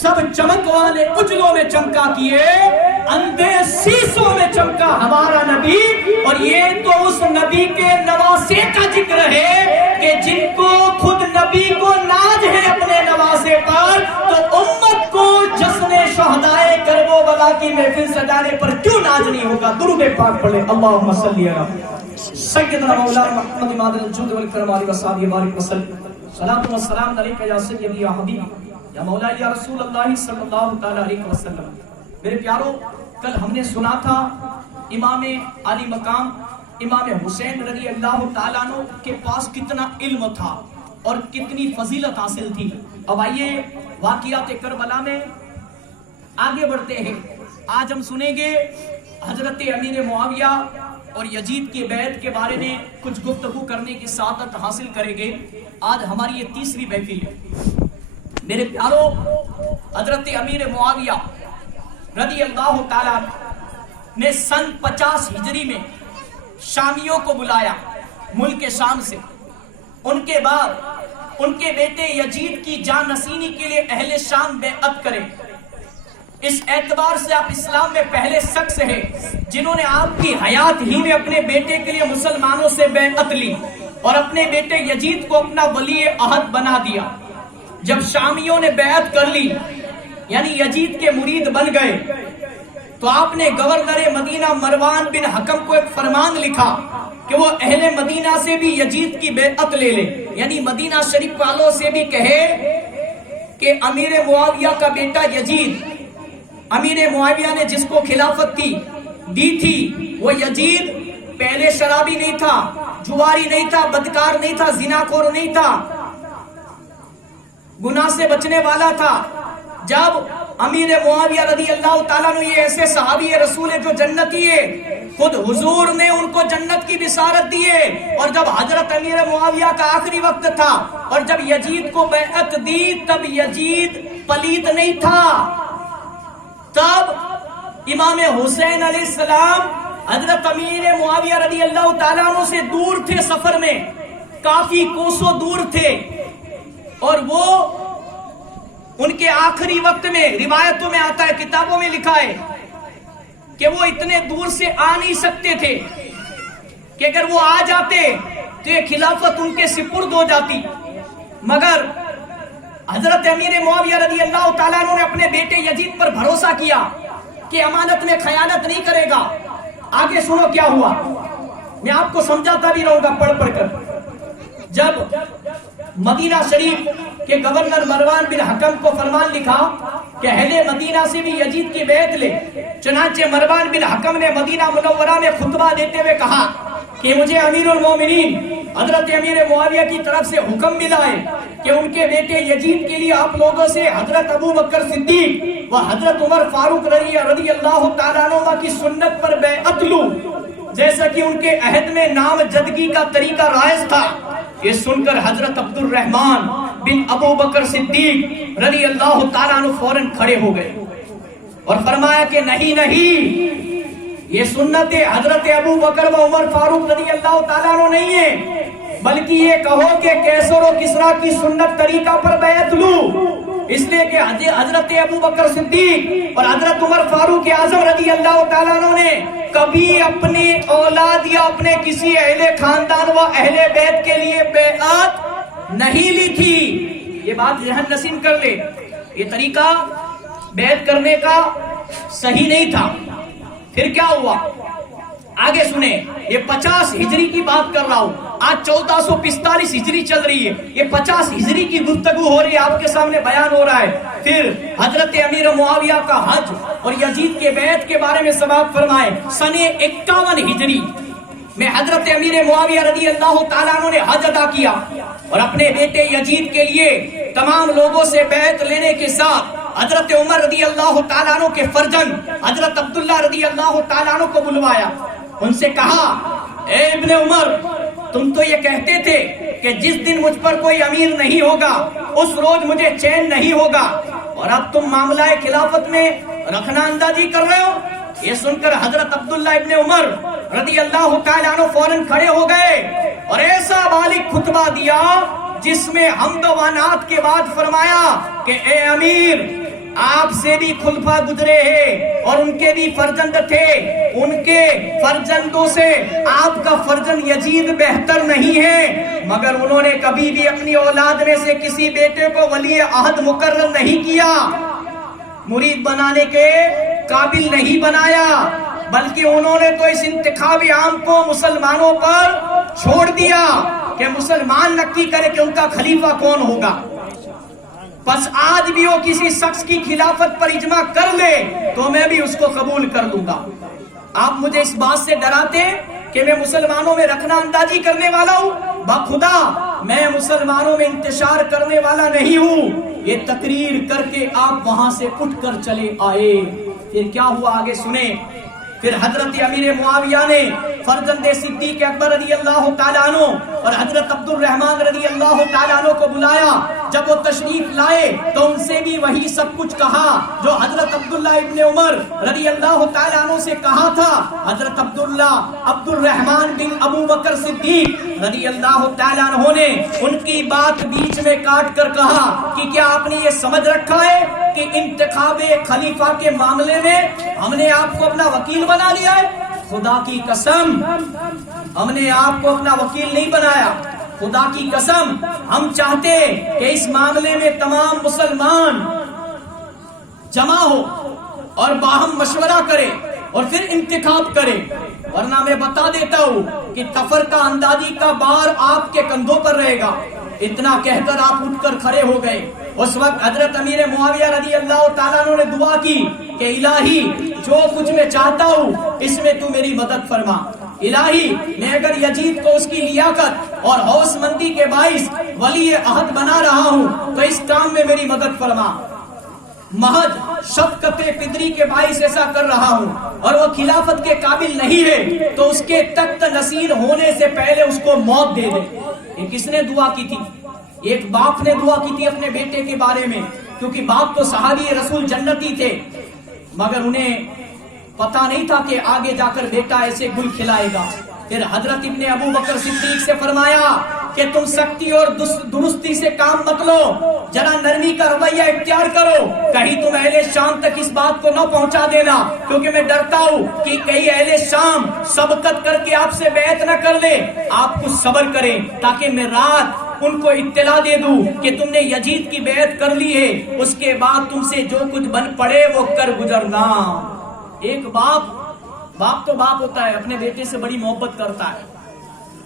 سب چمک والے اجلوں میں چمکا کیے، اندھے سیسوں میں چمکا ہمارا نبی۔ اور یہ تو اس نبی کے نواسے کا ذکر ہے کہ جن کو خود نبی کو ناز ہے اپنے نواسے پر، تو امت کو جشن شہدائے کربلا کی محفل سجانے پر کیوں ناز نہیں ہوگا؟ درود پاک پڑھیں، اللہم صلی علی سیدنا مولانا محمد مادر الجود والکرم علیہ وسلم بارک وسلم، صلاۃ و سلام علیک یا سیدی یا حبیبی یا مولا یا رسول اللہ صلی اللہ تعالی علیہ وسلم۔ میرے پیارو، کل ہم نے سنا تھا امام علی مقام امام حسین رضی اللہ تعالیٰ عنہ کے پاس کتنا علم تھا اور کتنی فضیلت حاصل تھی۔ اب آئیے واقعات کربلا میں آگے بڑھتے ہیں۔ آج ہم سنیں گے حضرت امیر معاویہ اور یزید کی بیعت کے بارے میں کچھ گفتگو کرنے کی سعادت حاصل کریں گے۔ آج ہماری یہ تیسری محفل ہے۔ میرے پیارو، حضرت امیر معاویہ رضی اللہ تعالیٰ نے سن 50 ہجری میں شامیوں کو بلایا ملک شام سے۔ ان کے بعد ان کے بیٹے یزید کی جانشینی کے لیے اہل شام بیعت کرے۔ اس اعتبار سے آپ اسلام میں پہلے شخص ہیں جنہوں نے آپ کی حیات ہی میں اپنے بیٹے کے لیے مسلمانوں سے بیعت لی اور اپنے بیٹے یزید کو اپنا ولی عہد بنا دیا۔ جب شامیوں نے بیعت کر لی، یعنی یزید کے مرید بن گئے، تو آپ نے گورنر مدینہ مروان بن حکم کو ایک فرمان لکھا کہ وہ اہل مدینہ سے بھی یزید کی بیعت لے لے، یعنی مدینہ شریف والوں سے بھی کہے کہ امیر معاویہ کا بیٹا یزید، امیر معاویہ نے جس کو خلافت دی تھی، وہ یزید پہلے شرابی نہیں تھا، جواری نہیں تھا، بدکار نہیں تھا، زناخور نہیں تھا، گناہ سے بچنے والا تھا۔ جب امیر معاویہ رضی اللہ تعالیٰ نے یہ ایسے صحابی رسول جو جنتی ہے، خود حضور نے ان کو جنت کی بشارت دی ہے، اور جب حضرت امیر معاویہ کا آخری وقت تھا اور جب یزید کو بیعت دی، تب یزید پلیت نہیں تھا۔ تب امام حسین علیہ السلام حضرت امیر معاویہ رضی اللہ تعالیٰ عنہ سے دور تھے، سفر میں کافی کوسوں دور تھے، اور وہ ان کے آخری وقت میں روایتوں میں آتا ہے، کتابوں میں لکھا ہے کہ وہ اتنے دور سے آ نہیں سکتے تھے کہ اگر وہ آ جاتے تو یہ خلافت ان کے سپرد ہو جاتی، مگر حضرت امیر معاویہ رضی اللہ تعالیٰ عنہ نے اپنے بیٹے یزید پر بھروسہ کیا کہ امانت میں خیانت نہیں کرے گا۔ آگے سنو کیا ہوا، میں آپ کو سمجھاتا بھی رہوں گا پڑھ پڑھ کر۔ جب مدینہ شریف کے گورنر مروان بن حکم کو فرمان لکھا کہ اہل مدینہ سے بھی یزید کی بیعت لے، چنانچہ مروان بن حکم نے مدینہ منورہ میں خطبہ دیتے ہوئے کہا کہ مجھے امیر المومنین حضرت امیر معاویہ کی طرف سے حکم ملا ہے کہ ان کے بیٹے یزید کے لیے آپ لوگوں سے حضرت ابو بکر صدیق و حضرت عمر فاروق رضی اللہ تعالیٰ عنہ کی سنت پر بیعت لوں، جیسا کہ ان کے عہد میں نام جدگی کا طریقہ رائج تھا۔ یہ سن کر حضرت عبد الرحمن بن ابو بکر صدیق رضی اللہ تعالیٰ عنہ فوراً کھڑے ہو گئے اور فرمایا کہ نہیں، یہ سنت حضرت ابو بکر و عمر فاروق رضی اللہ تعالیٰ عنہ نہیں ہے، بلکہ یہ کہو کہ کیسر و کسرا کی سنت طریقہ پر بیعت لوں، اس لیے کہ حضرت ابو بکر صدیق اور حضرت عمر فاروق اعظم رضی اللہ تعالیٰ عنہ نے کبھی اپنے اولاد یا اپنے کسی اہل خاندان و اہل بیت کے لیے بیعت نہیں لی تھی۔ یہ بات ذہن نشین کر لے، یہ طریقہ بیعت کرنے کا صحیح نہیں تھا۔ پھر کیا ہوا آگے سنیں، یہ 50 ہجری کی بات کر رہا ہوں، آج 1445 ہجری چل رہی ہے، یہ 50 ہجری کی گفتگو ہو رہی ہے، آپ کے سامنے بیان ہو رہا ہے۔ پھر حضرت امیر معاویہ کا حج اور یزید کے بیعت کے بارے میں سماعت فرمائے۔ سن 51 ہجری میں حضرت امیر معاویہ رضی اللہ تعالیٰ عنہ نے حج ادا کیا اور اپنے بیٹے یزید کے لیے تمام لوگوں سے بیعت لینے کے ساتھ حضرت عمر رضی اللہ تعالیٰ عنہ کے فرزند حضرت عبداللہ رضی اللہ تعالیٰ عنہ کو بلوایا، ان سے کہا اے ابن عمر، تم تو یہ کہتے تھے کہ جس دن مجھ پر کوئی امیر نہیں ہوگا اس روز مجھے چین نہیں ہوگا، اور اب تم معاملہ خلافت میں رکھنا اندازی کر رہے ہو۔ یہ سن کر حضرت عبداللہ ابن عمر رضی اللہ تعالیٰ عنہ فوراً کھڑے ہو گئے اور ایسا بالغ خطبہ دیا جس میں حمد و نعت کے بعد فرمایا کہ اے امیر، آپ سے بھی خلفا گزرے ہیں اور ان کے بھی فرزند تھے، ان کے فرزندوں سے آپ کا فرزند یزید بہتر نہیں ہے، مگر انہوں نے کبھی بھی اپنی اولاد میں سے کسی بیٹے کو ولی عہد مقرر نہیں کیا، مرید بنانے کے قابل نہیں بنایا، بلکہ انہوں نے تو اس انتخاب عام کو مسلمانوں پر چھوڑ دیا کہ مسلمان نکی کرے کہ ان کا خلیفہ کون ہوگا۔ پس آج بھی وہ کسی شخص کی خلافت پر اجماع کر لے تو میں بھی اس کو قبول کر لوں گا۔ آپ مجھے اس بات سے ڈراتے کہ میں مسلمانوں میں رکھنا اندازی کرنے والا ہوں، بخدا میں مسلمانوں میں انتشار کرنے والا نہیں ہوں۔ یہ تقریر کر کے آپ وہاں سے اٹھ کر چلے آئے۔ پھر کیا ہوا آگے سنیں۔ پھر حضرت امیر معاویہ نے فرزند صدیق اکبر رضی اللہ تعالیٰ عنہ اور حضرت عبد الرحمن رضی اللہ تعالیٰ عنہ کو بلایا۔ جب وہ تشریف لائے تو ان سے بھی وہی سب کچھ کہا جو حضرت عبداللہ ابن عمر رضی اللہ تعالیٰ عنہ سے کہا تھا۔ حضرت عبد الرحمن بن ابو بکر صدیق رضی اللہ تعالیٰ عنہ نے ان کی بات بیچ میں کاٹ کر کہا کہ کیا آپ نے یہ سمجھ رکھا ہے کہ انتخاب خلیفہ کے معاملے میں ہم نے آپ کو اپنا وکیل بنا لیا ہے؟ خدا کی قسم ہم نے آپ کو اپنا وکیل نہیں بنایا۔ خدا کی قسم ہم چاہتے کہ اس معاملے میں تمام مسلمان جمع ہو اور باہم مشورہ کرے اور پھر انتخاب کرے، ورنہ میں بتا دیتا ہوں کہ تفرقہ اندازی کا بار آپ کے کندھوں پر رہے گا۔ اتنا کہہ کر آپ اٹھ کر کھڑے ہو گئے۔ اس وقت حضرت امیر معاویہ رضی اللہ تعالیٰ عنہ نے دعا کی کہ الہی جو کچھ میں چاہتا ہوں اس میں تو میری مدد فرما۔ الہی میں اگر یزید کو اس کی لیاقت اور ہوش مندی کے باعث ولی عہد بنا رہا ہوں تو اس کام میں میری مدد فرما۔ محض شفقت پدری کے باعث ایسا کر رہا ہوں، اور وہ خلافت کے قابل نہیں ہے تو اس کے تخت نصیر ہونے سے پہلے اس کو موت دے دے۔ یہ کس نے دعا کی تھی؟ ایک باپ نے دعا کی تھی اپنے بیٹے کے بارے میں، کیونکہ باپ تو صحابی رسول جنتی تھے، مگر انہیں پتا نہیں تھا کہ آگے جا کر بیٹا ایسے گل کھلائے گا۔ پھر حضرت ابن ابو بکر صدیق سے فرمایا کہ تم سختی اور درستی سے کام مت لو، ذرا نرمی کا رویہ اختیار کرو، کہیں تم اہل شام تک اس بات کو نہ پہنچا دینا، کیونکہ میں ڈرتا ہوں کہ کئی اہل شام سبقت کر کے آپ سے بیعت نہ کر لے۔ آپ کچھ صبر کریں تاکہ میں رات ان کو اطلاع دے دوں کہ تم نے یزید کی بیعت کر لی ہے، اس کے بعد تم سے جو کچھ بن پڑے وہ کر گزرنا۔ ایک باپ تو باپ ہوتا ہے، اپنے بیٹے سے بڑی محبت کرتا ہے،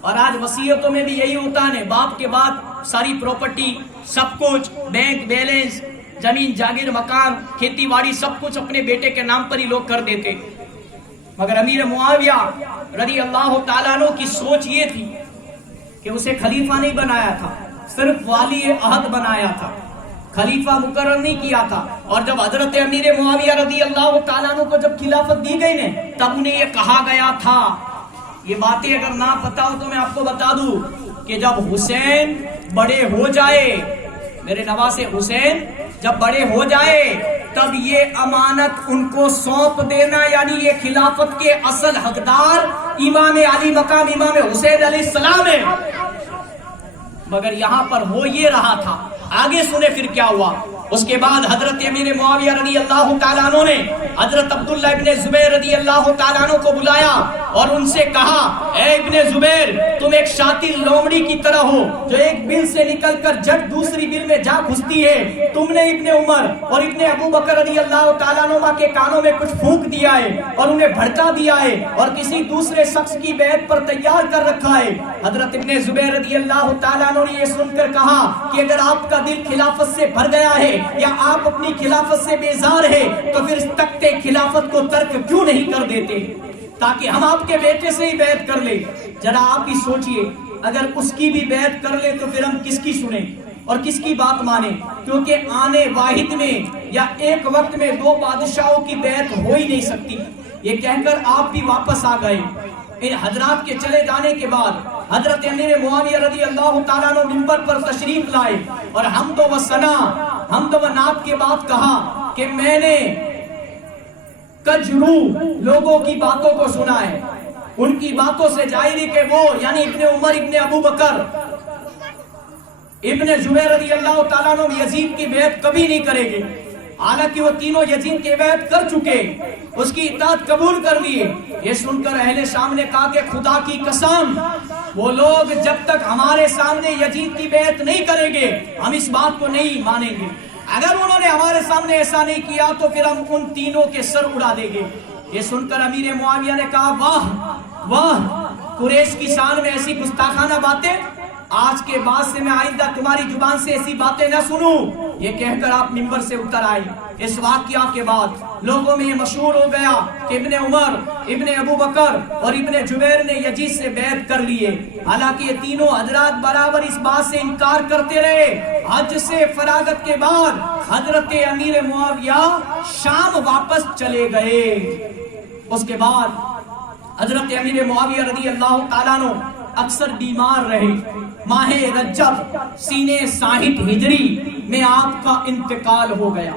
اور آج وصیتوں میں بھی یہی ہوتا ہے، باپ کے بعد ساری پراپرٹی سب کچھ، بینک بیلنس، زمین جاگیر مکان کھیتی باڑی سب کچھ اپنے بیٹے کے نام پر ہی لوگ کر دیتے۔ مگر امیر معاویہ رضی اللہ تعالیٰ عنہ کی سوچ یہ تھی کہ اسے خلیفہ نہیں بنایا تھا، صرف والی عہد بنایا تھا، خلیفہ مقرر نہیں کیا تھا۔ اور جب حضرت امیر معاویہ رضی اللہ تعالیٰ عنہ کو جب خلافت دی گئی نے تب انہیں یہ کہا گیا تھا، یہ باتیں اگر نہ پتا ہو تو میں آپ کو بتا دوں کہ جب حسین بڑے ہو جائے، میرے نواسے حسین جب بڑے ہو جائے تب یہ امانت ان کو سونپ دینا، یعنی یہ خلافت کے اصل حقدار امام علی مقام امام حسین علیہ السلام ہے۔ مگر یہاں پر ہو یہ رہا تھا، آگے سنے پھر کیا ہوا۔ اس کے بعد حضرت امیر معاویہ رضی اللہ تعالیٰ عنہ نے حضرت عبداللہ ابن زبیر رضی اللہ تعالیٰ عنہ کو بلایا اور ان سے کہا، اے ابن زبیر تم ایک شاطر لومڑی کی طرح ہو جو ایک بل سے نکل کر جٹ دوسری بل میں جا گھستی ہے۔ تم نے ابن عمر اور ابن ابو بکر رضی اللہ تعالیٰ عنہ کے کانوں میں کچھ پھونک دیا ہے اور انہیں بھڑکا دیا ہے اور کسی دوسرے شخص کی بیعت پر تیار کر رکھا ہے۔ حضرت ابن زبیر رضی اللہ تعالیٰ عنہ نے یہ سن کر کہا کہ اگر آپ کا دل خلافت سے بھر گیا ہے یا آپ اپنی خلافت سے بیزار ہے تو پھر اس تخت خلافت کو ترک کیوں نہیں کر دیتے تاکہ ہم آپ کے بیٹے سے ہی بیعت کر لیں۔ ذرا آپ ہی سوچئے، اگر اس کی بھی بیعت کر لیں تو پھر ہم کس کی سنیں اور کس کی بات مانیں؟ کیونکہ آنے واحد میں یا ایک وقت میں دو بادشاہوں کی بیعت ہو ہی نہیں سکتی۔ یہ کہہ کر آپ بھی واپس آ گئے۔ ان حضرات کے چلے جانے کے بعد حضرت امیر معاویہ رضی اللہ تعالیٰ عنہ منبر پر تشریف لائے اور حمد و ثنا، حمد و نعت کے بعد کہا کہ میں نے کجرو لوگوں کی باتوں کو سنا ہے، ان کی باتوں سے ظاہر ہے کہ وہ یعنی ابن عمر، ابن ابو بکر، ابن زبیر رضی اللہ تعالیٰ عنہ یزید کی بیعت کبھی نہیں کرے گے۔ حالانکہ وہ تینوں یزید کے بیعت کر چکے، اس کی اطاعت قبول کر لیے۔ یہ سن کر اہل شام نے کہا کہ خدا کی قسم، وہ لوگ جب تک ہمارے سامنے یزید کی بیعت نہیں کریں گے ہم اس بات کو نہیں مانیں گے، اگر انہوں نے ہمارے سامنے ایسا نہیں کیا تو پھر ہم ان تینوں کے سر اڑا دیں گے۔ یہ سن کر امیر معاویہ نے کہا واہ واہ، قریش کی شان میں ایسی گستاخانہ باتیں، آج کے بعد سے میں آئندہ تمہاری زبان سے ایسی باتیں نہ سنوں۔ یہ کہہ کر آپ منبر سے اتر آئے۔ اس واقعہ کے بعد لوگوں میں یہ مشہور ہو گیا کہ ابن عمر، ابن ابو بکر اور ابن جبیر نے یزید سے بیعت کر لیے، حالانکہ یہ تینوں حضرات برابر اس بات سے انکار کرتے رہے۔ حج سے فراغت کے بعد حضرت امیر معاویہ شام واپس چلے گئے۔ اس کے بعد حضرت امیر معاویہ رضی اللہ تعالیٰ عنہ اکثر بیمار رہے۔ ماہ رجب سینے 60 ہجری میں آپ کا انتقال ہو گیا۔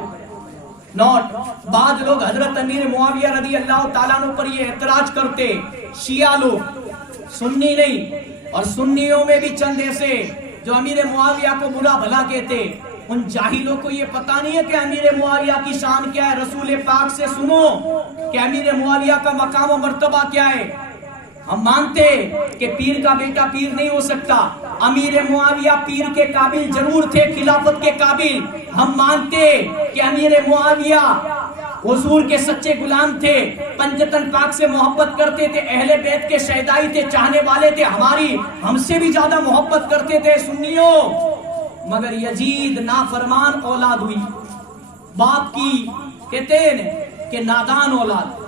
نوٹ، بعض لوگ حضرت امیر معاویہ رضی اللہ تعالیٰ عنہ پر یہ اعتراض کرتے، شیعہ لوگ، سنی نہیں، اور سنیوں میں بھی چند ایسے جو امیر معاویہ کو برا بھلا کہتے۔ ان جاہلوں کو یہ پتہ نہیں ہے کہ امیر معاویہ کی شان کیا ہے۔ رسول پاک سے سنو کہ امیر معاویہ کا مقام و مرتبہ کیا ہے۔ ہم مانتے کہ پیر کا بیٹا پیر نہیں ہو سکتا، امیر معاویہ پیر کے قابل ضرور تھے، خلافت کے قابل۔ ہم مانتے کہ امیر معاویہ حضور کے سچے غلام تھے، پنجتن پاک سے محبت کرتے تھے، اہل بیت کے شہدائی تھے، چاہنے والے تھے، ہم سے بھی زیادہ محبت کرتے تھے سنیوں۔ مگر یزید نافرمان اولاد ہوئی، باپ کی کہتے ہیں کہ نادان اولاد،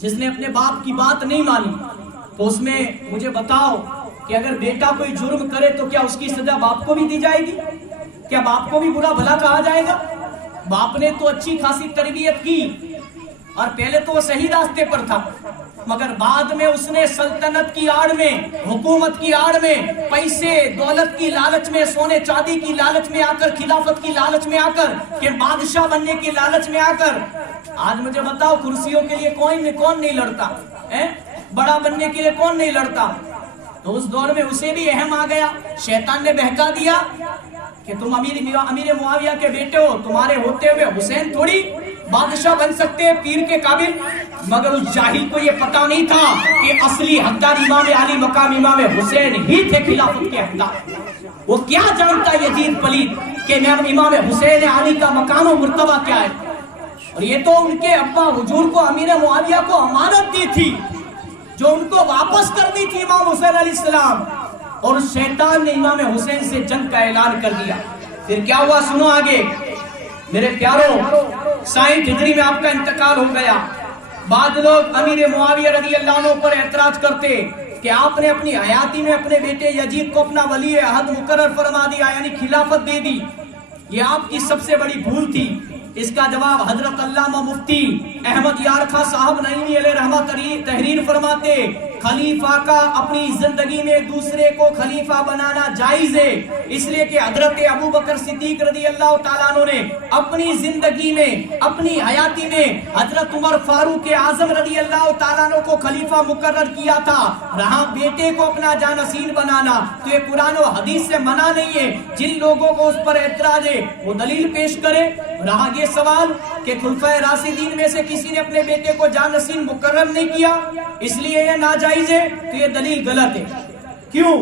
جس نے اپنے باپ کی بات نہیں مانی۔ تو اس میں مجھے بتاؤ کہ اگر بیٹا کوئی جرم کرے تو کیا اس کی سزا باپ کو بھی دی جائے گی؟ کیا باپ کو بھی برا بھلا کہا جائے گا؟ باپ نے تو اچھی خاصی تربیت کی، اور پہلے تو وہ صحیح راستے پر تھا، مگر بعد میں اس نے سلطنت کی آڑ میں، حکومت کی آڑ میں، پیسے دولت کی لالچ میں، سونے چاندی کی لالچ میں آ کر، خلافت کی لالچ میں آ کر، پھر بادشاہ بننے کی لالچ میں آ کر، آج مجھے بتاؤ کرسیوں کے لیے کون نہیں لڑتا، بڑا بننے کے لیے کون نہیں لڑتا؟ تو اس دور میں اسے بھی اہم آ گیا، شیطان نے بہکا دیا کہ تم امیر معاویہ کے بیٹے ہو، تمہارے ہوتے ہوئے حسین تھوڑی بادشاہ بن سکتے پیر کے قابل۔ مگر اس جاہل کو یہ پتا نہیں تھا کہ اصلی حقدار امام علی مقام امام حسین ہی تھے، خلافت کے حقدار۔ وہ کیا جانتا یزید پلید کہ امام حسین علی کا مقام و مرتبہ کیا ہے؟ اور یہ تو ان کے ابا حضور کو، امیر معاویہ کو امانت دی تھی جو ان کو واپس کرنی تھی امام حسین علیہ السلام، اور شیطان نے امام حسین سے جنگ کا اعلان کر دیا۔ پھر کیا ہوا سنو آگے میرے پیاروں۔ 60 ہجری میں آپ کا انتقال ہو گیا۔ بعض لوگ امیر معاویہ رضی اللہ عنہ پر اعتراض کرتے کہ آپ نے اپنی حیاتی میں اپنے بیٹے یزید کو اپنا ولی عہد مقرر فرما دیا، یعنی خلافت دے دی۔ یہ آپ کی سب سے بڑی بھول تھی۔ اس کا جواب حضرت علامہ مفتی احمد یارخا صاحب نعیمی علیہ رحمہ تحریر فرماتے، خلیفہ کا اپنی زندگی میں دوسرے کو خلیفہ بنانا جائز ہے، اس لیے کہ حضرت ابو بکر صدیق رضی اللہ تعالیٰ عنہ نے اپنی زندگی میں، اپنی حیاتی میں حضرت عمر فاروق اعظم رضی اللہ تعالیٰ عنہ کو خلیفہ مقرر کیا تھا، رہا بیٹے کو اپنا جانشین بنانا تو یہ قرآن و حدیث سے منع نہیں ہے۔ جن لوگوں کو اس پر اعتراض ہے وہ دلیل پیش کرے۔ رہا یہ سوال کہ خلفائے راشدین میں سے کسی نے اپنے بیٹے کو جانشین مقرر نہیں کیا، اس لیے یہ ناجائز ہے، تو یہ دلیل غلط ہے۔ کیوں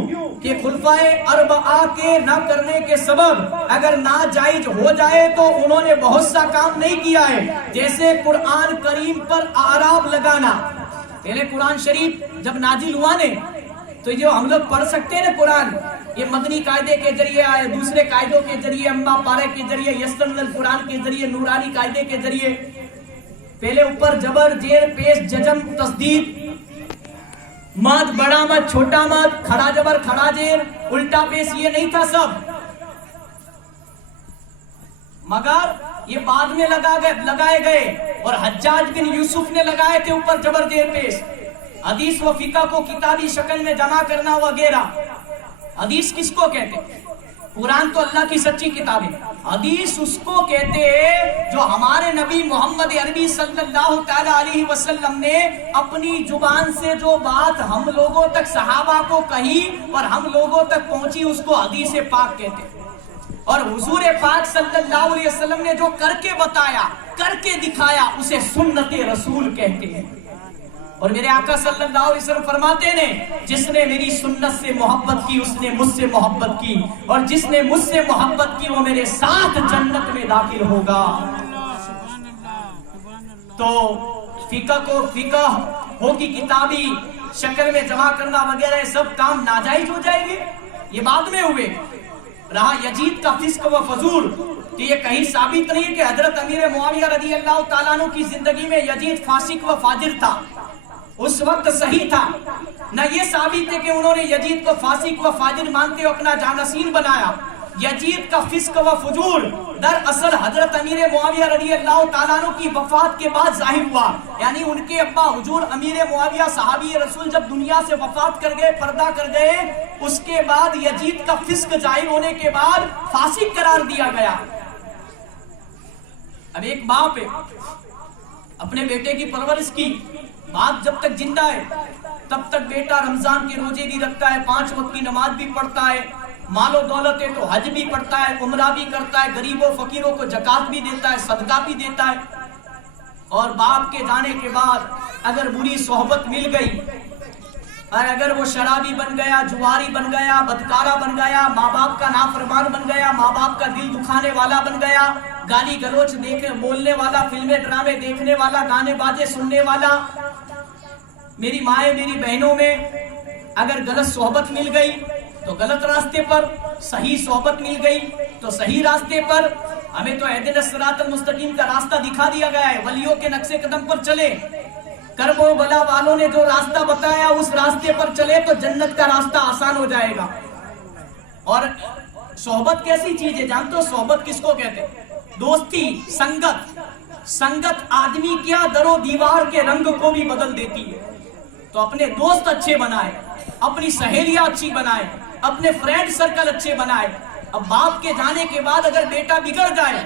کہ خلفائے اربعہ کے نہ کرنے کے سبب اگر ناجائز ہو جائے تو انہوں نے بہت سا کام نہیں کیا ہے، جیسے قرآن کریم پر اعراب لگانا۔ پہلے قرآن شریف جب نازل ہوا نے تو جو ہم لوگ پڑھ سکتے ہیں نا قرآن، یہ مدنی قاعدے کے ذریعے آئے، دوسرے قاعدوں کے ذریعے، امبا پارے کے ذریعے، یسرن القرآن کے ذریعے، نورانی قاعدے کے ذریعے، پہلے اوپر جبر، زیر، پیش، جزم، تصدیق، مد بڑا مد چھوٹا مد، کھڑا جبر کھڑا زیر، الٹا پیش، یہ نہیں تھا سب، مگر یہ بعد میں لگائے گئے، اور حجاج بن یوسف نے لگائے تھے اوپر جبر زیر پیش۔ حدیث و فقہ کو کتابی شکل میں جمع کرنا وغیرہ۔ حدیث کس کو کہتے ہیں؟ قرآن تو اللہ کی سچی کتاب ہے، حدیث اس کو کہتے ہیں جو ہمارے نبی محمد عربی صلی اللہ تعالی علیہ وسلم نے اپنی زبان سے جو بات ہم لوگوں تک صحابہ کو کہی اور ہم لوگوں تک پہنچی، اس کو حدیث پاک کہتے ہیں۔ اور حضور پاک صلی اللہ علیہ وسلم نے جو کر کے بتایا، کر کے دکھایا، اسے سنت رسول کہتے ہیں۔ اور میرے آقا صلی اللہ علیہ وسلم فرماتے ہیں جس نے میری سنت سے محبت کی اس نے مجھ سے محبت کی، اور جس نے مجھ سے محبت کی وہ میرے ساتھ جنت میں داخل ہوگا۔ تو فقہ کو فقہ ہوگی کتابی شکل میں جمع کرنا وغیرہ سب کام ناجائز ہو جائیں گے، یہ بعد میں ہوئے۔ رہا یزید کا فسق و فجور، کہ یہ کہیں ثابت نہیں کہ حضرت امیر معاویہ رضی اللہ تعالیٰ عنہ کی زندگی میں یزید فاسق و فاجر تھا، اس وقت صحیح تھا، نہ یہ ثابت ہے کہ انہوں نے یزید کو فاسق و فاجر مانتے ہوئے اپنا جانشین بنایا۔ یزید کا فسق و فجور دراصل حضرت امیر معاویہ رضی اللہ تعالیٰ عنہ کی وفات کے بعد ظاہر ہوا، یعنی ان کے ابا حضور امیر معاویہ صحابی رسول جب دنیا سے وفات کر گئے، پردہ کر گئے، اس کے بعد یزید کا فسق ظاہر ہونے کے بعد فاسق قرار دیا گیا۔ اب ایک باپ ہے، اپنے بیٹے کی پرورش کی، باپ جب تک زندہ ہے تب تک بیٹا رمضان کے روزے بھی رکھتا ہے، 5 وقت کی نماز بھی پڑھتا ہے، مال و دولت ہے تو حج بھی پڑھتا ہے، عمرہ بھی کرتا ہے، غریبوں فقیروں کو زکوٰۃ بھی دیتا ہے، صدقہ بھی دیتا ہے۔ اور باپ کے جانے کے بعد اگر بری صحبت مل گئی، اور اگر وہ شرابی بن گیا، جواری بن گیا، بدکارہ بن گیا، ماں باپ کا نافرمان بن گیا، ماں باپ کا دل دکھانے والا بن گیا، گالی گلوچ بولنے والا، فلمیں ڈرامے دیکھنے والا، گانے بازے سننے والا، میری مائیں میری بہنوں میں اگر غلط صحبت مل گئی تو غلط راستے پر، صحیح صحبت مل گئی تو صحیح راستے پر۔ ہمیں تو اہدنا الصراط المستقیم کا راستہ دکھا دیا گیا ہے، ولیوں کے نقشے قدم پر چلے، کرب و بلا والوں نے جو راستہ بتایا اس راستے پر چلے تو جنت کا راستہ آسان ہو جائے گا۔ اور صحبت کیسی چیز ہے جانتے ہو؟ صحبت کس کو کہتے ہیں؟ دوستی، سنگت۔ سنگت آدمی کیا در و دیوار کے رنگ کو بھی بدل دیتی ہے۔ تو اپنے دوست اچھے بنائے، اپنی سہیلیاں اچھی بنائے، اپنے فرینڈ سرکل اچھے بنائے۔ اب باپ کے جانے کے بعد اگر بیٹا بگڑ جائے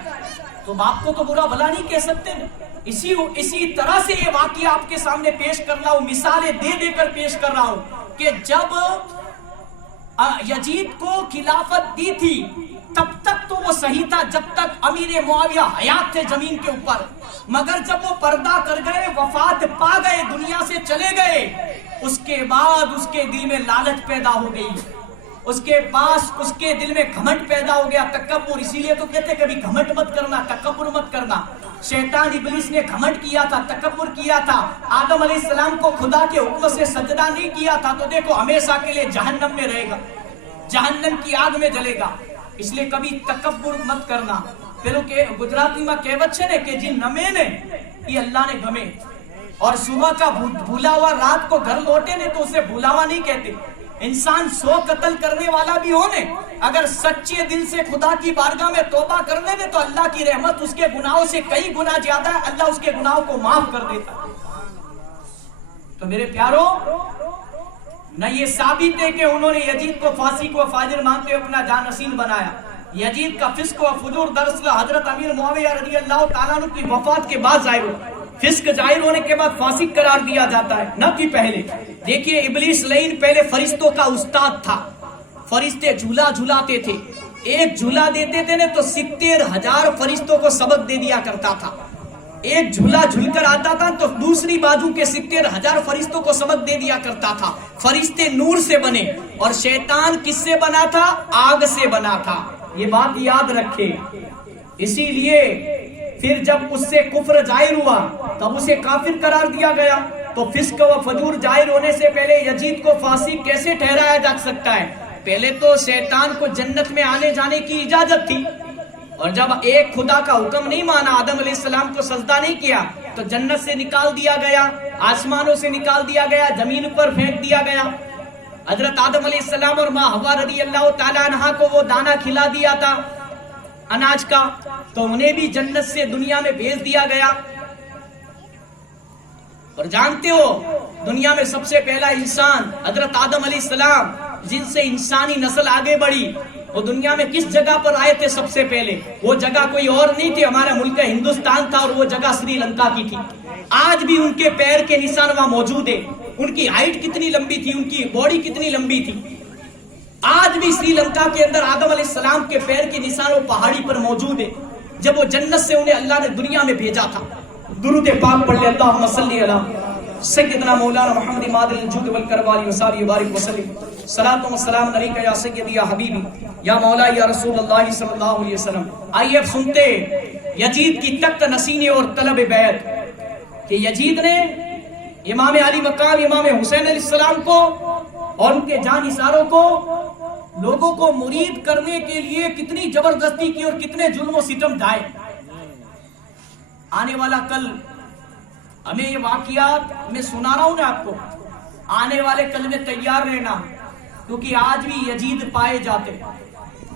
تو باپ کو تو برا بھلا نہیں کہہ سکتے نا۔ اسی طرح سے یہ واقعہ آپ کے سامنے پیش کر رہا ہوں، مثالیں دے دے کر پیش کر رہا ہوں کہ جب یزید کو خلافت دی تھی تب تک تو وہ صحیح تھا، جب تک امیر معاویہ حیات تھے زمین کے اوپر، مگر جب وہ پردہ کر گئے، وفات پا گئے، دنیا سے چلے گئے، اس کے بعد اس کے دل میں لالچ پیدا ہو گئی، اس کے دل میں گھمنڈ پیدا ہو گیا، تکبر۔ اسی لیے تو کہتے کبھی گھمنڈ مت کرنا، تکبر مت کرنا۔ شیطان ابلیس نے گھمنڈ کیا تھا، تکبر کیا تھا، آدم علیہ السلام کو خدا کے حکم سے سجدہ نہیں کیا تھا، تو دیکھو ہمیشہ کے لیے جہنم میں رہے گا، جہنم کی آگ میں جلے گا۔ اس لیے کبھی تکبر مت کرنا۔ پھر گجراتی میں کہوت ہے کہ جن نمے نے یہ اللہ نے گمے، اور صبح کا بھولا ہوا رات کو گھر لوٹے نے تو اسے بھولاوا نہیں کہتے۔ انسان 100 قتل کرنے والا بھی ہونے، اگر سچے دل سے خدا کی بارگاہ میں توبہ کر لے تو اللہ کی رحمت اس کے گناہوں سے کئی گنا زیادہ ہے، اللہ اس کے گناہوں کو معاف کر دیتا۔ تو میرے پیارو، نہ یہ ثابت ہے کہ انہوں نے یزید کو فاسق و فاجر مانتے ہوئے اپنا جانشین بنایا۔ یزید کا فسق و فجور دراصل حضرت امیر معاویہ رضی اللہ تعالیٰ عنہ کی وفات کے بعد ظاہر ہوا۔ فسق ظاہر ہونے کے بعد فاسق قرار دیا جاتا ہے، نہ کہ پہلے۔ دیکھیے ابلیس لعین پہلے فرشتوں کا استاد تھا، فرشتے جھولا جھولاتے تھے، ایک جھولا دیتے تھے نا تو 70,000 فرشتوں کو سبق دے دیا کرتا تھا۔ ایک جھولا جھول کر آتا تھا تو دوسری بازو کے 70,000 فرشتوں کو سبق دے دیا کرتا تھا۔ فرشتے نور سے بنے اور شیطان کس سے بنا تھا؟ آگ سے بنا تھا، یہ بات یاد رکھے۔ اسی لیے پھر جب اس سے کفر ظاہر ہوا تب اسے کافر قرار دیا گیا۔ تو فسق و فجور ظاہر ہونے سے پہلے یزید کو فاسق کیسے ٹھہرایا جا سکتا ہے؟ پہلے تو شیطان کو جنت میں آنے جانے کی اجازت تھی، اور جب ایک خدا کا حکم نہیں مانا، آدم علیہ السلام کو سجدہ نہیں کیا تو جنت سے نکال دیا گیا، آسمانوں سے نکال دیا گیا، زمین پر پھینک دیا گیا۔ حضرت آدم علیہ السلام اور ماں حوا رضی اللہ تعالیٰ عنہا کو وہ دانہ کھلا دیا تھا اناج کا، تو انہیں بھی جنت سے دنیا میں بھیج دیا گیا۔ اور جانتے ہو دنیا میں سب سے پہلا انسان حضرت آدم علیہ السلام، جن سے انسانی نسل آگے بڑھی، وہ دنیا میں کس جگہ پر آئے تھے سب سے پہلے؟ وہ جگہ کوئی اور نہیں تھی، ہمارا ملک ہندوستان تھا، اور وہ جگہ سری لنکا کی تھی۔ آج بھی ان کے پیر کے نشان وہاں موجود ہے۔ ان کی ہائٹ کتنی لمبی تھی، ان کی باڈی کتنی لمبی تھی، آج بھی سری لنکا کے اندر آدم علیہ السلام کے پیر کے نشان وہ پہاڑی پر موجود ہے جب وہ جنت سے انہیں اللہ نے دنیا میں بھیجا تھا. درود پاک پڑھ لے اللہم صلی علی سیدنا مولانا محمد مادل الجود والکرم علیہ وسلم وبارک وسلم. صلاۃ و سلام علیک یا سیدی یا حبیبی یا مولا یا رسول اللہ صلی اللہ علیہ وسلم. آئیے اب سنتے یزید کی تخت نشینی اور طلب بیعت کہ یزید نے امام علی مقام امام حسین علیہ السلام کو اور ان کے جان نثاروں کو لوگوں کو مرید کرنے کے لیے کتنی زبردستی کی اور کتنے ظلم و ستم ڈھائے. آنے والا کل ہمیں یہ واقعات میں سنا رہا ہوں نا آپ کو, آنے والے کل میں تیار رہنا, کیونکہ آج بھی یزید پائے جاتے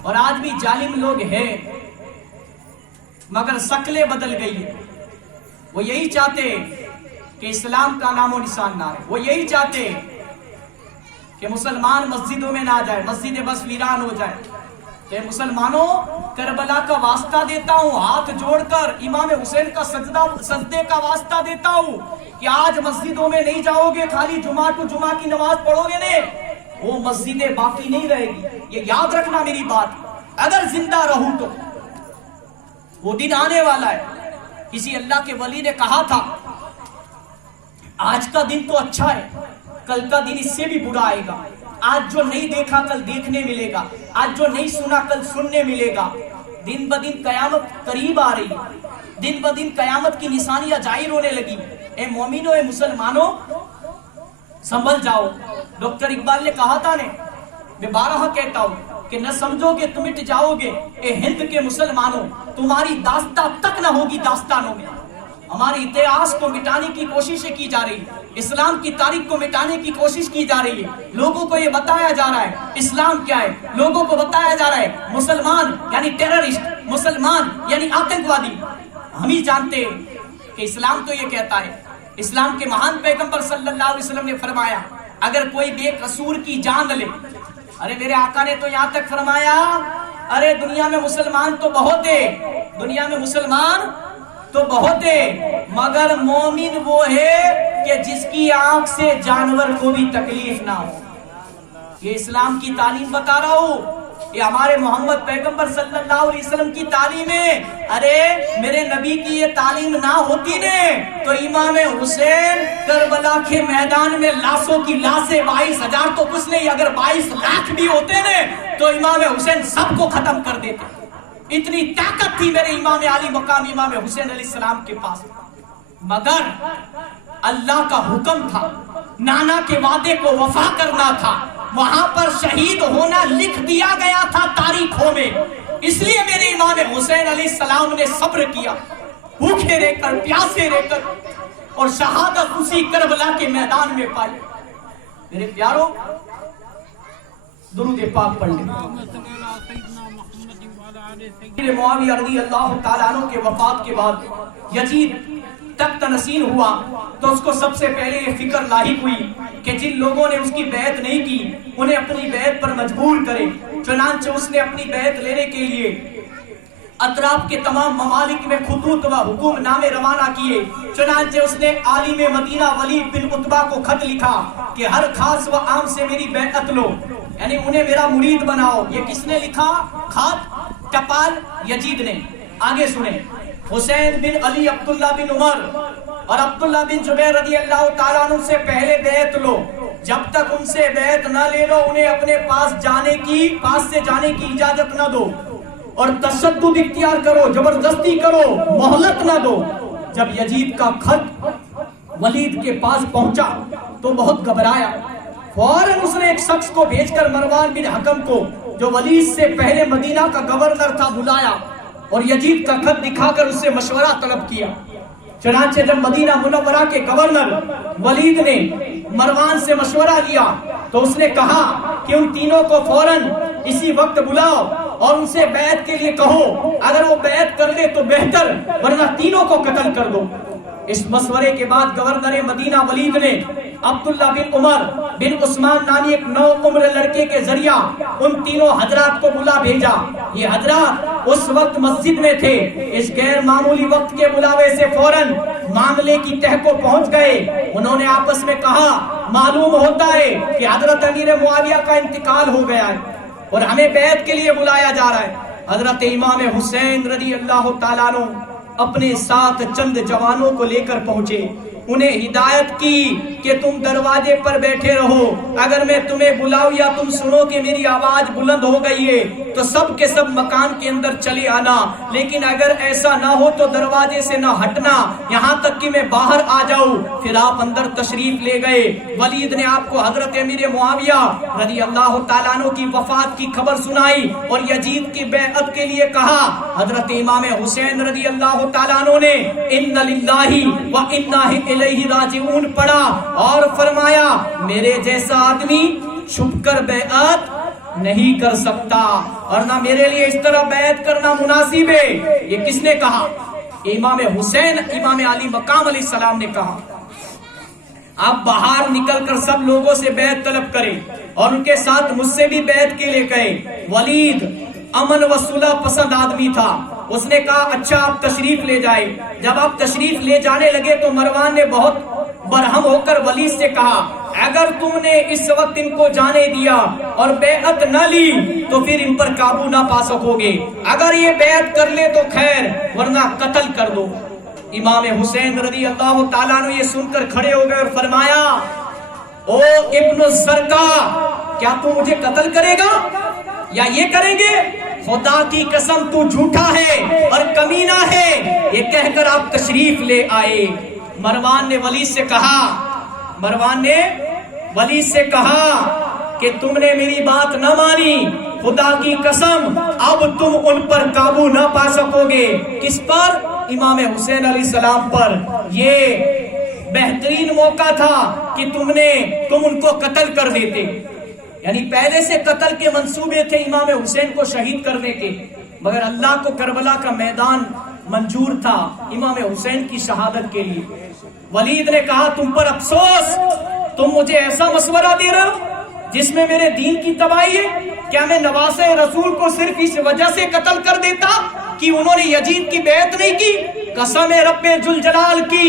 اور آج بھی ظالم لوگ ہیں, مگر شکلیں بدل گئی ہے. وہ یہی چاہتے کہ اسلام کا نام و نشان نہ رہے, وہ یہی چاہتے کہ مسلمان مسجدوں میں نہ جائے, مسجدیں بس ویران ہو جائے. کہ مسلمانوں کربلا کا واسطہ دیتا ہوں ہاتھ جوڑ کر, امام حسین کا سجدے کا واسطہ دیتا ہوں کہ آج مسجدوں میں نہیں جاؤ گے, خالی جمعہ ٹو جمعہ کی نماز پڑھو گے نے, وہ مسجدیں باقی نہیں رہے گی. یہ یاد رکھنا میری بات, اگر زندہ رہوں تو وہ دن آنے والا ہے. کسی اللہ کے ولی نے کہا تھا آج کا دن تو اچھا ہے, کل کا دن اس سے بھی برا آئے گا. آج جو نہیں دیکھا کل دیکھنے ملے گا, آج جو نہیں سنا کل سننے ملے گا. دن بدن قیامت قریب آ رہی ہے, دن بدن قیامت کی نشانیاں ظاہر ہونے لگی. اے مومنوں, اے مسلمانوں, سنبھل جاؤ. ڈاکٹر اقبال نے کہا تھا نے, میں بارہا کہتا ہوں کہ نہ سمجھو گے تم مٹ جاؤ گے. اے ہند کے مسلمانوں, تمہاری داستہ تک نہ ہوگی داستانوں میں. ہمارے اتہاس کو مٹانے کی کوششیں کی جا رہی ہے, اسلام کی تاریخ کو مٹانے کی کوشش کی جا رہی ہے. لوگوں کو یہ بتایا جا رہا ہے اسلام کیا ہے, لوگوں کو بتایا جا رہا ہے مسلمان یعنی ٹیررسٹ, مسلمان یعنی آتنکوادی. ہم ہی جانتے ہیں کہ اسلام تو یہ کہتا ہے, اسلام کے مہان پیغمبر صلی اللہ علیہ وسلم نے فرمایا اگر کوئی بے قصور کی جان لے. ارے میرے آقا نے تو یہاں تک فرمایا ارے دنیا میں مسلمان تو بہت ہے, دنیا میں مسلمان تو بہت ہے, مگر مومن وہ ہے کہ جس کی آنکھ سے جانور کو بھی تکلیف نہ ہو. یہ اسلام کی تعلیم بتا رہا ہوں, یہ ہمارے محمد پیغمبر صلی اللہ علیہ وسلم کی تعلیم ہے. ارے میرے نبی کی یہ تعلیم نہ ہوتی نے تو امام حسین کربلا کے میدان میں لاشوں کی لاشیں 22,000 تو کچھ نہیں, اگر 22 لاکھ بھی ہوتے نے تو امام حسین سب کو ختم کر دیتے. اتنی طاقت تھی میرے امام علی مقام امام حسین علیہ السلام کے پاس. مگر اللہ کا حکم تھا, نانا کے وعدے کو وفا کرنا تھا, وہاں پر شہید ہونا لکھ دیا گیا تھا تاریخوں میں. اس لیے میرے امام حسین علیہ السلام نے صبر کیا, بھوکے رہ کر پیاسے رہ کر, اور شہادت اسی کربلا کے میدان میں پائی. میرے پیاروں, درود پاک پڑھ لیں. معاویہ رضی اللہ تعالیٰ عنہ کے وفات کے بعد یزید تخت نشین ہوا تو اس کو سب سے پہلے یہ فکر لاحق ہوئی کہ جن لوگوں نے اس کی بیعت نہیں کی انہیں اپنی بیعت پر مجبور کرے. چنانچہ اس نے اپنی بیعت لینے کے لیے اطراف کے تمام ممالک میں خطوط و حکوم نامے روانہ کیے. چنانچہ اس نے عالم مدینہ ولید بن عتبہ کو خط لکھا کہ ہر خاص و عام سے میری بیعت لو, یعنی انہیں میرا مرید بناؤ. یہ کس نے لکھا خط؟ ٹپال یزید نے. آگے سنیں, حسین بن علی, عبداللہ بن عمر اور عبداللہ بن زبیر رضی اللہ تعالیٰ عنہ سے پہلے بیعت لو. جب تک ان سے بیعت نہ لے لو انہیں اپنے پاس سے جانے کی اجازت نہ دو, اور تشدد اختیار کرو, زبردستی کرو, مہلت نہ دو. جب یزید کا خط ولید کے پاس پہنچا تو بہت گھبرایا. فوراً اس نے ایک شخص کو بھیج کر مروان بن حکم کو, جو ولید سے پہلے مدینہ کا گورنر تھا, بلایا اور یزید کا خط دکھا کر اس سے مشورہ طلب کیا. چنانچہ جب مدینہ منورہ کے گورنر ولید نے مروان سے مشورہ لیا تو اس نے کہا کہ ان تینوں کو فوراً اسی وقت بلاؤ اور ان سے بیعت کے لیے کہو, اگر وہ بیعت کر لے تو بہتر, ورنہ تینوں کو قتل کر دو. اس مشورے کے بعد گورنر مدینہ ولید نے عبداللہ بن عمر بن عثمان نامی ایک نو عمر لڑکے کے ذریعہ ان تینوں حضرات کو بلا بھیجا. یہ حضرات اس وقت مسجد میں تھے. اس غیر معمولی وقت کے بلاوے سے فوراً معاملے کی تہ کو پہنچ گئے. انہوں نے آپس میں کہا معلوم ہوتا ہے کہ حضرت امیر معاویہ کا انتقال ہو گیا ہے. اور ہمیں بیعت کے لیے بلایا جا رہا ہے. حضرت امام حسین رضی اللہ تعالیٰ عنہ اپنے ساتھ چند جوانوں کو لے کر پہنچے. انہیں ہدایت کی کہ تم دروازے پر بیٹھے رہو، اگر میں تمہیں بلاؤں یا تم سنو کہ میری آواز بلند ہو گئی ہے تو سب کے سب مکان کے اندر چلے آنا، لیکن اگر ایسا نہ ہو تو دروازے سے نہ ہٹنا یہاں تک کہ میں باہر آ جاؤں. پھر آپ اندر تشریف لے گئے. ولید نے آپ کو حضرت امیر معاویہ رضی اللہ تعالیٰ عنہ کی وفات کی خبر سنائی اور یزید کی بیعت کے لیے کہا. حضرت امام حسین رضی اللہ تعالیٰ عنہ نے ان للہ و انا الیہ راجعون پڑھا اور فرمایا میرے جیسا آدمی چھپ کر بیعت نہیں کر سکتا اور نہ میرے لیے اس طرح بیعت کرنا مناسب ہے. یہ کس نے کہا؟ امام حسین امام علی مقام علیہ السلام نے کہا. آپ باہر نکل کر سب لوگوں سے بیعت طلب کریں اور ان کے ساتھ مجھ سے بھی بیعت کے لیے کہیں. ولید امن و صلح پسند آدمی تھا. اس نے کہا اچھا آپ تشریف لے جائیں. جب آپ تشریف لے جانے لگے تو مروان نے بہت برہم ہو کر ولید سے کہا اگر تم نے اس وقت ان کو جانے دیا اور بیعت نہ لی تو پھر ان پر قابو نہ پا سکو گے. اگر یہ بیعت کر لے تو خیر ورنہ قتل کر دو. امام حسین رضی اللہ تعالیٰ عنہ یہ سن کر کھڑے ہو گئے اور فرمایا او ابن الزرقا کیا تو مجھے قتل کرے گا یا یہ کریں گے؟ خدا کی قسم تو جھوٹا ہے اور کمینہ ہے. یہ کہہ کر آپ تشریف لے آئے. مروان نے ولید سے کہا کہ تم نے میری بات نہ مانی، خدا کی قسم اب تم ان پر قابو نہ پا سکو گے. کس پر؟ امام حسین علیہ السلام پر. یہ بہترین موقع تھا کہ تم ان کو قتل کر دیتے. یعنی پہلے سے قتل کے منصوبے تھے امام حسین کو شہید کرنے کے، مگر اللہ کو کربلا کا میدان منظور تھا امام حسین کی شہادت کے لیے. ولید نے کہا تم پر افسوس، تم مجھے ایسا مشورہ دے رہے ہو جس میں میرے دین کی تباہی ہے. کیا میں نواسہ رسول کو صرف اس وجہ سے قتل کر دیتا کہ انہوں نے یزید کی بیعت نہیں کی؟ قسم رب ذوالجلال کی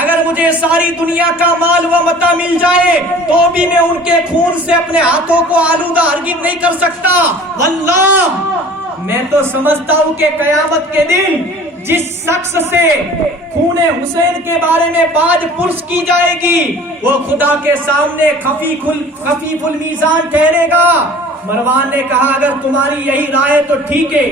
اگر مجھے ساری دنیا کا مال و متاع مل جائے تو بھی میں ان کے خون سے اپنے ہاتھوں کو آلودہ ہرگز نہیں کر سکتا. واللہ میں تو سمجھتا ہوں کہ قیامت کے دن جس شخص سے خون حسین کے بارے میں باج پرس کی جائے گی وہ خدا کے سامنے خفیف المیزان ٹھہرے گا. مروان نے کہا اگر تمہاری یہی رائے تو ٹھیک ہے.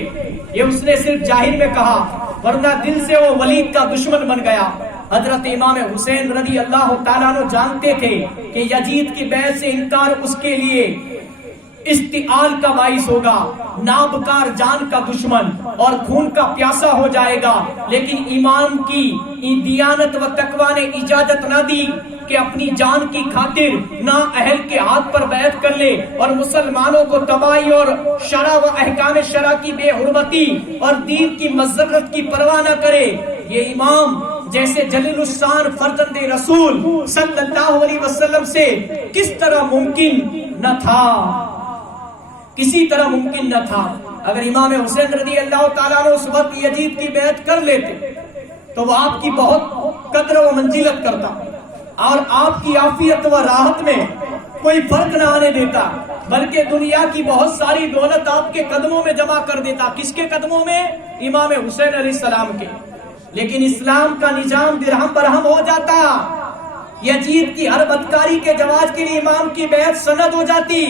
یہ اس نے صرف ظاہر میں کہا ورنہ دل سے وہ ولید کا دشمن بن گیا. حضرت امام حسین رضی اللہ تعالیٰ عنہ جانتے تھے کہ یزید کی بیعت سے انکار اس کے لیے استعال کا باعث ہوگا، نابکار جان کا دشمن اور خون کا پیاسا ہو جائے گا. لیکن امام کی دیانت و تقوی نے اجازت نہ دی کہ اپنی جان کی خاطر نا اہل کے ہاتھ پر بیعت کر لے اور مسلمانوں کو تباہی اور شرع و احکام شرع کی بے حرمتی اور دین کی مذرت کی پرواہ نہ کرے. یہ امام جیسے جلیل الشان فرزند رسول صلی اللہ علیہ وسلم سے کس طرح ممکن نہ تھا، کسی طرح ممکن نہ تھا. اگر امام حسین رضی اللہ تعالیٰ عنہ اس وقت یزید کی بیعت کر لیتے تو وہ آپ کی بہت قدر و منزلت کرتا اور آپ کی عافیت و راحت میں کوئی فرق نہ آنے دیتا، بلکہ دنیا کی بہت ساری دولت آپ کے قدموں میں جمع کر دیتا. کس کے قدموں میں؟ امام حسین علیہ السلام کے. لیکن اسلام کا نظام درہم برہم ہو جاتا. یزید کی ہر بدکاری کے جواز کے لیے امام کی بیعت سند ہو جاتی.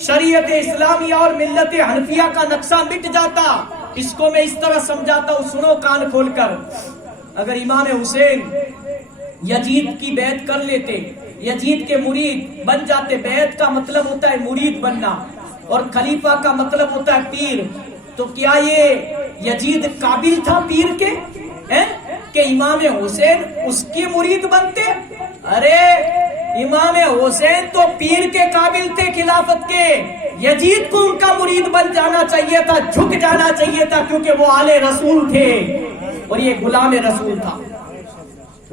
شریعت اسلامیہ اور ملت حنفیہ کا نقشہ مٹ جاتا. اس کو میں اس طرح سمجھاتا ہوں، سنو کان کھول کر. اگر امام حسین یزید کی بیعت کر لیتے، یزید کے مرید بن جاتے، بیعت کا مطلب ہوتا ہے مرید بننا اور خلیفہ کا مطلب ہوتا ہے پیر، تو کیا یہ یزید قابل تھا پیر کے کہ امام حسین اس کے مرید بنتے؟ ارے امام حسین تو پیر کے قابل تھے خلافت کے. یزید کو ان کا مرید بن جانا چاہیے تھا، جھک جانا چاہیے تھا، کیونکہ وہ آل رسول تھے اور یہ غلام رسول تھا.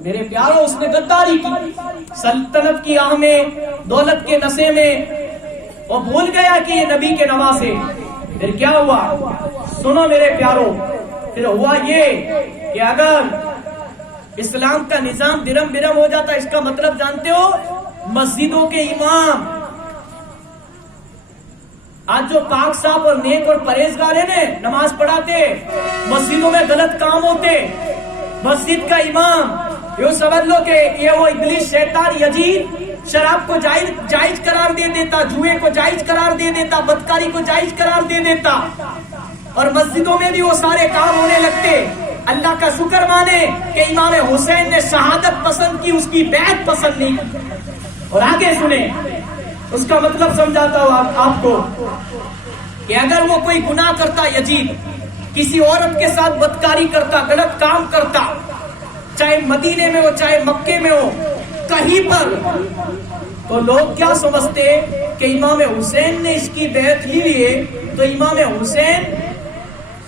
میرے پیاروں اس نے غداری کی، سلطنت کی آہ میں، دولت کے نشے میں وہ بھول گیا کہ یہ نبی کے نواسے. پھر کیا ہوا؟ سنو میرے پیاروں، پھر ہوا یہ کہ اگر اسلام کا نظام درم برم ہو جاتا، اس کا مطلب جانتے ہو؟ مسجدوں کے امام آج جو پاک صاحب اور نیک اور پرہیزگار ہیں نا، نماز پڑھاتے، مسجدوں میں غلط کام ہوتے، مسجد کا امام یوں سمجھ لو کہ یہ وہ ابلیس شیطان یزید شراب کو جائز قرار دے دیتا، جوئے کو جائز قرار دے دیتا، بدکاری کو جائز قرار دے دیتا، اور مسجدوں میں بھی وہ سارے کام ہونے لگتے۔ اللہ کا شکر مانے کہ امام حسین نے شہادت پسند کی، اس کی بیعت پسند نہیں کی۔ اور آگے سنیں، اس کا مطلب سمجھاتا ہوں آپ کو کہ اگر وہ کوئی گناہ کرتا، یزید کسی عورت کے ساتھ بدکاری کرتا، غلط کام کرتا، چاہے مدینے میں ہو چاہے مکے میں ہو، کہیں پر، تو لوگ کیا سمجھتے کہ امام حسین نے اس کی بیعت لی ہے، تو امام حسین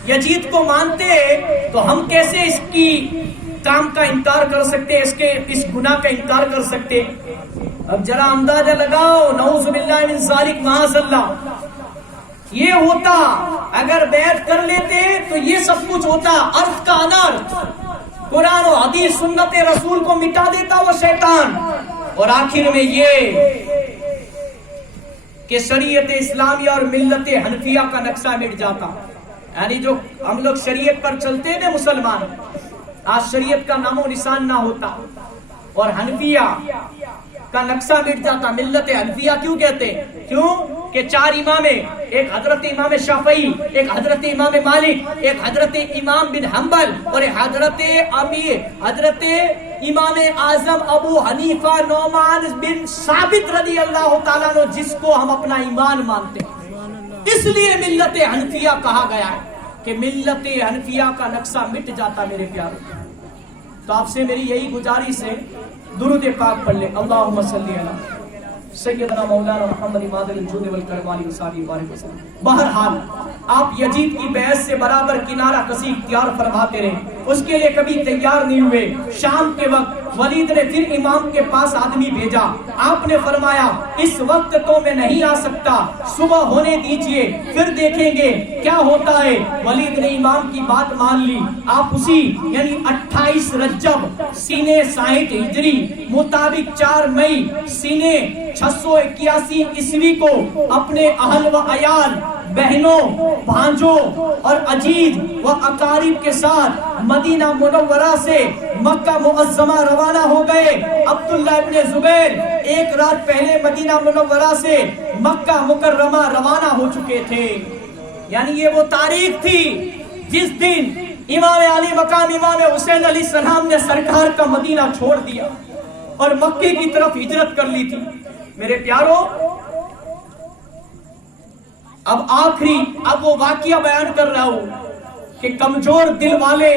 یزید کو مانتے، تو ہم کیسے اس کی کام کا انکار کر سکتے، اس گناہ کا انکار کر سکتے؟ اب ذرا اندازہ لگاؤ، نعوذ باللہ من ذالک، معاذ اللہ، یہ ہوتا اگر بیعت کر لیتے تو یہ سب کچھ ہوتا، ارض کا انرتھ، قرآن و حدیث سنت رسول کو مٹا دیتا وہ شیطان، اور آخر میں یہ کہ شریعت اسلامیہ اور ملت حنفیہ کا نقشہ مٹ جاتا۔ یعنی جو ہم لوگ شریعت پر چلتے تھے مسلمان، آج شریعت کا نام و نشان نہ ہوتا، اور حنفیہ کا نقشہ مٹ جاتا۔ ملت حنفیہ کیوں کہتے ہیں؟ کیوں کہ چار امام ہیں، ایک حضرت امام شافعی، ایک حضرت امام مالک، ایک حضرت امام بن حنبل، اور ایک حضرت امام اعظم ابو حنیفہ نعمان بن ثابت رضی اللہ تعالیٰ عنہ، جس کو ہم اپنا ایمان مانتے ہیں۔ اس لیے ملت حنفیہ کہا گیا ہے کہ ملت حنفیہ کا نقشہ مٹ جاتا میرے پیارے۔ تو آپ سے میری یہی گزارش ہے، درود پاک پڑھ لیں، اللہم صلی علی سیدنا مولانا محمد مادر الجود والکرم علیہ وسلم۔ بہرحال آپ یزید کی بیعت سے برابر کنارہ کسی اختیار فرماتے رہے، اس کے لیے کبھی تیار نہیں ہوئے۔ شام کے وقت ولید نے پھر امام کے پاس آدمی بھیجا، آپ نے فرمایا اس وقت تو میں نہیں آ سکتا، صبح ہونے دیجئے پھر دیکھیں گے کیا ہوتا ہے۔ ولید نے امام کی بات مان لی، آپ اسی یعنی 28 رجب سینے 60 ہجری مطابق 4 مئی سینے 681 عیسوی کو اپنے اہل و عیال، بہنوں، بھانجوں اور عزیز و اقارب کے ساتھ مدینہ منورہ سے مکہ معظمہ روانہ ہو گئے۔ عبداللہ ابن زبیر ایک رات پہلے مدینہ منورہ سے مکہ مکرمہ روانہ ہو چکے تھے۔ یعنی یہ وہ تاریخ تھی جس دن امام علی مقام امام حسین علیہ السلام نے سرکار کا مدینہ چھوڑ دیا اور مکے کی طرف ہجرت کر لی تھی۔ میرے پیارو، اب وہ واقعہ بیان کر رہا ہوں کہ کمزور دل والے